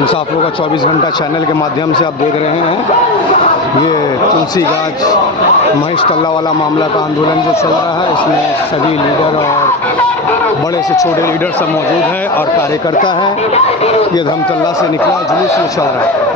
इंसाफ होगा 24 घंटा चैनल के माध्यम से आप देख रहे हैं। ये तुलसी गाछ महेश टल्ला वाला मामला का आंदोलन जो चल रहा है, इसमें सभी लीडर और बड़े से छोटे लीडर सब मौजूद है और कार्यकर्ता है। ये धमतल्ला से निकला जुलूस ये चल रहा है।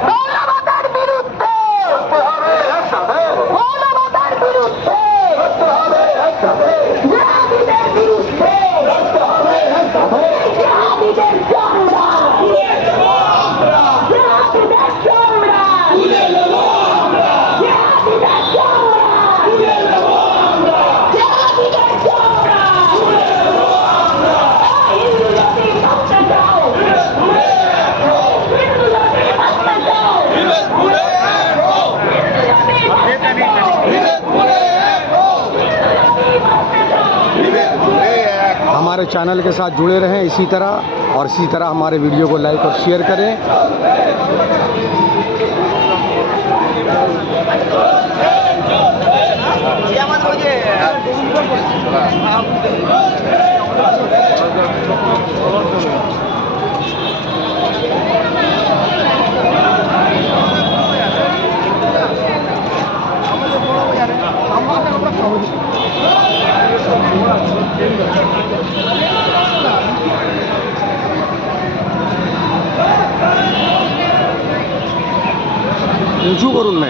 हमारे चैनल के साथ जुड़े रहें इसी तरह, और इसी तरह हमारे वीडियो को लाइक और शेयर करें। উঁচু করুন না।